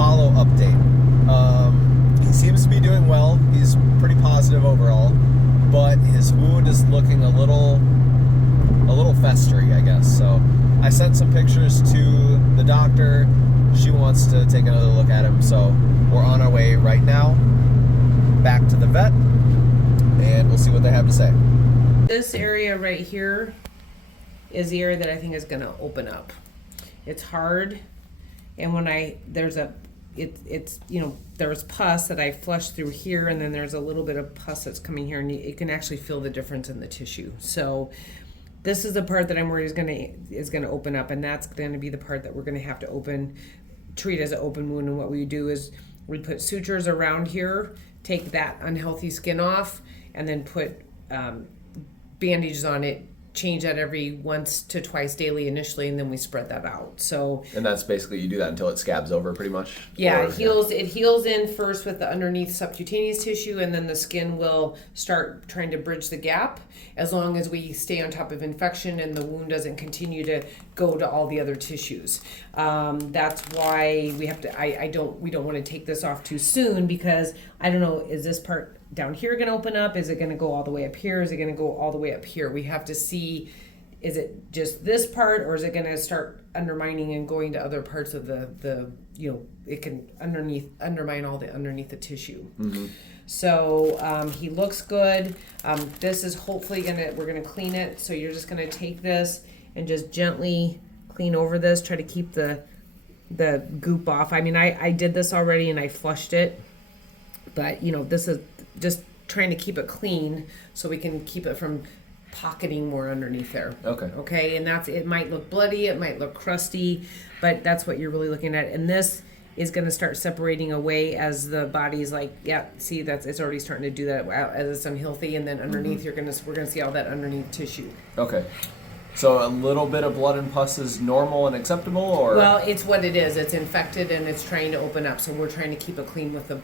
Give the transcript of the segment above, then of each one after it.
follow update. He seems to be doing well. He's pretty positive overall, but his wound is looking a little festery, I guess. So I sent some pictures to the doctor. She wants to take another look at him, so we're on our way right now back to the vet, and we'll see what they have to say. This area right here is the area that I think is going to open up. It's hard, and when there's pus that I flushed through here, and then there's a little bit of pus that's coming here, and you can actually feel the difference in the tissue. So this is the part that I'm worried is going to open up, and that's going to be the part that we're going to have to treat as an open wound. And what we do is we put sutures around here, take that unhealthy skin off, and then put bandages on it. Change that every once to twice daily initially, and then we spread that out. So, and that's basically, you do that until it scabs over, pretty much. Yeah, it heals in first with the underneath subcutaneous tissue, and then the skin will start trying to bridge the gap. As long as we stay on top of infection and the wound doesn't continue to go to all the other tissues. That's why we have to. We don't want to take this off too soon, because I don't know, is this part down here going to open up? Is it going to go all the way up here? Is it going to go all the way up here? We have to see, is it just this part, or is it going to start undermining and going to other parts of it can undermine all the underneath the tissue. Mm-hmm. So he looks good. This is hopefully we're going to clean it. So you're just going to take this and just gently clean over this, try to keep the goop off. I mean, I did this already and I flushed it, but this is just trying to keep it clean so we can keep it from pocketing more underneath there. Okay, and it might look bloody, it might look crusty, but that's what you're really looking at. And this is going to start separating away as the body's like, yeah, see, it's already starting to do that as it's unhealthy, and then underneath we're going to see all that underneath tissue. Okay. So a little bit of blood and pus is normal and acceptable, or? Well, it's what it is. It's infected and it's trying to open up. So we're trying to keep it clean with the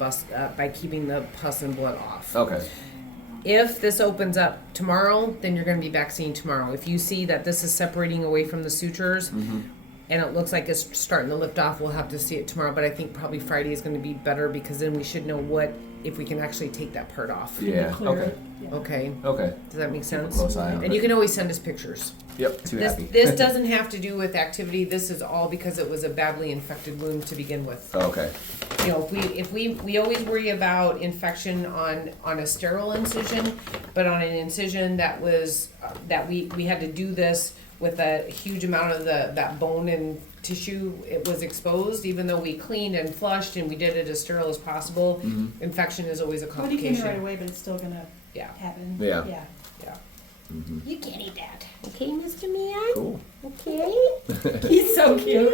by keeping the pus and blood off. Okay. If this opens up tomorrow, then you're going to be back seeing tomorrow. If you see that this is separating away from the sutures, and it looks like it's starting to lift off, we'll have to see it tomorrow. But I think probably Friday is going to be better, because then we should know if we can actually take that part off. Yeah. Okay. Okay. Okay. Does that make sense? Close eye on and it. You can always send us pictures. Yep. This doesn't have to do with activity. This is all because it was a badly infected wound to begin with. Okay. If we always worry about infection on a sterile incision, but on an incision that was that we had to do this with a huge amount of that bone and tissue, it was exposed. Even though we cleaned and flushed and we did it as sterile as possible, infection is always a complication. But you can right away, but it's still gonna happen. Yeah. Yeah. You can't eat that. Okay, Mr. Man. Cool. Okay. He's so cute.